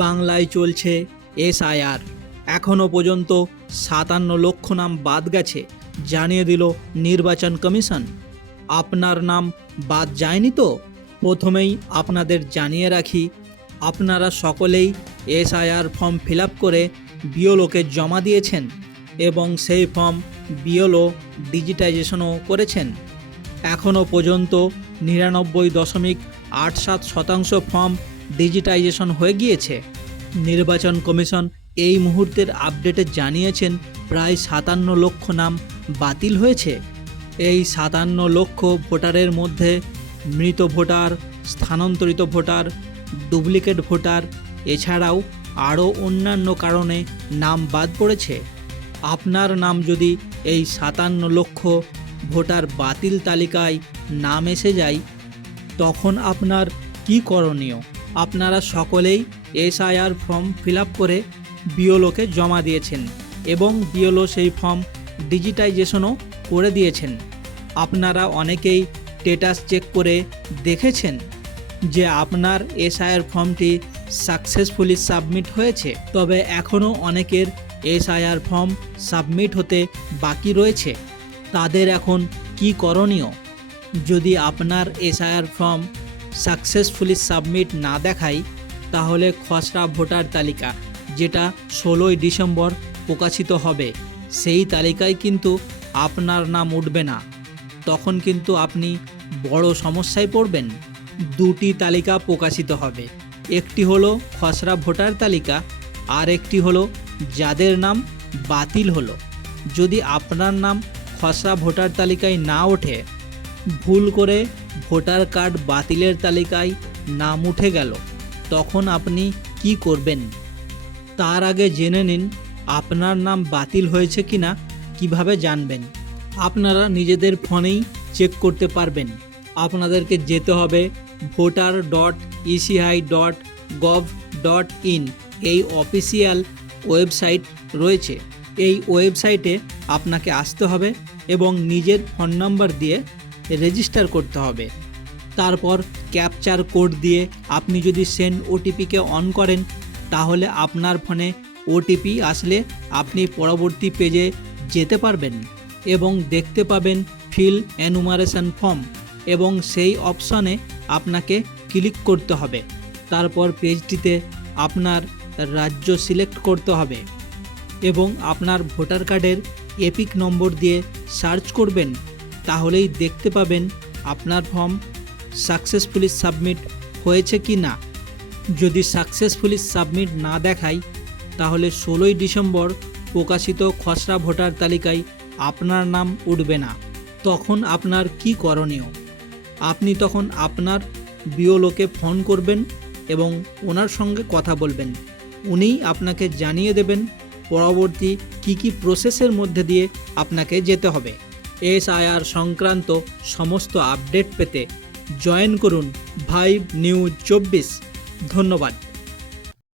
বাংলায় চলছে এসআইআর। এখনও পর্যন্ত ৫৭ লক্ষ নাম বাদ গেছে, জানিয়ে দিল নির্বাচন কমিশন। আপনার নাম বাদ যায়নি তো? প্রথমেই আপনাদের জানিয়ে রাখি, আপনারা সকলেই এসআইআর ফর্ম ফিল আপ করে বিএলওকে জমা দিয়েছেন এবং সেই ফর্ম বিএলও ডিজিটাইজেশনও করেছেন। এখনও পর্যন্ত ৯৯.৮৭% ফর্ম ডিজিটাইজেশন হয়ে গিয়েছে। নির্বাচন কমিশন এই মুহূর্তের আপডেটে জানিয়েছেন প্রায় ৫৭ লক্ষ নাম বাতিল হয়েছে। এই ৫৭ লক্ষ ভোটারের মধ্যে মৃত ভোটার, স্থানান্তরিত ভোটার, ডুপ্লিকেট ভোটার এছাড়াও আরও অন্যান্য কারণে নাম বাদ পড়েছে। আপনার নাম যদি এই ৫৭ লক্ষ ভোটার বাতিল তালিকায় নাম এসে যায়, তখন আপনার কি করণীয়? আপনারা সকলেই এসআইআর ফর্ম ফিল আপ করে বিএলওকে জমা দিয়েছেন এবং বিএলও সেই ফর্ম ডিজিটাইজেশনও করে দিয়েছেন। আপনারা অনেকেই স্ট্যাটাস চেক করে দেখেছেন যে আপনার এসআইআর ফর্মটি সাকসেসফুলি সাবমিট হয়েছে, তবে এখনও অনেকের এসআইআর ফর্ম সাবমিট হতে বাকি রয়েছে। তাদের এখন কি করণীয়? যদি আপনার এসআইআর ফর্ম সাকসেসফুলি সাবমিট না দেখায়, তাহলে খসড়া ভোটার তালিকা যেটা ১৬ই ডিসেম্বর প্রকাশিত হবে, সেই তালিকায় কিন্তু আপনার নাম উঠবে না। তখন কিন্তু আপনি বড় সমস্যায় পড়বেন। দুটি তালিকা প্রকাশিত হবে, একটি হলো খসড়া ভোটার তালিকা আর একটি হলো যাদের নাম বাতিল হলো। যদি আপনার নাম খসড়া ভোটার তালিকায় না ওঠে, ভুল করে ভোটার কার্ড বাতিলের তালিকায় নাম উঠে গেল, তখন আপনি কি করবেন? তার আগে জেনে নিন আপনার নাম বাতিল হয়েছে কিনা কিভাবে জানবেন। আপনারা নিজেদের ফোনেই চেক করতে পারবেন। আপনাদেরকে যেতে হবে voter.eci.gov.in, এই অফিসিয়াল ওয়েবসাইট রয়েছে। এই ওয়েবসাইটে আপনাকে আসতে হবে এবং নিজের ফোন নাম্বার দিয়ে রেজিস্টার করতে হবে। তারপর ক্যাপচার কোড দিয়ে আপনি যদি সেন্ড ওটিপিকে অন করেন, তাহলে আপনার ফোনে ওটিপি আসলে আপনি পরবর্তী পেজে যেতে পারবেন এবং দেখতে পাবেন ফিল এনুমারেশন ফর্ম, এবং সেই অপশনে আপনাকে ক্লিক করতে হবে। তারপর পেজটিতে আপনার রাজ্য সিলেক্ট করতে হবে এবং আপনার ভোটার কার্ডের এপিক নম্বর দিয়ে সার্চ করবেন, তাহলেই দেখতে পাবেন আপনার ফর্ম সাকসেসফুলি সাবমিট হয়েছে কি না। যদি সাকসেসফুলি সাবমিট না দেখায়, তাহলে ১৬ই ডিসেম্বর প্রকাশিত খসড়া ভোটার তালিকায় আপনার নাম উঠবে না। তখন আপনার কি করণীয়? আপনি তখন আপনার বিএলওকে ফোন করবেন এবং ওনার সঙ্গে কথা বলবেন। উনিই আপনাকে জানিয়ে দেবেন পরবর্তী কি প্রসেসের মধ্যে দিয়ে আপনাকে যেতে হবে। এসআইআর সংক্রান্ত সমস্ত আপডেট পেতে জয়েন করুন ভাইব নিউজ ২৪। ধন্যবাদ।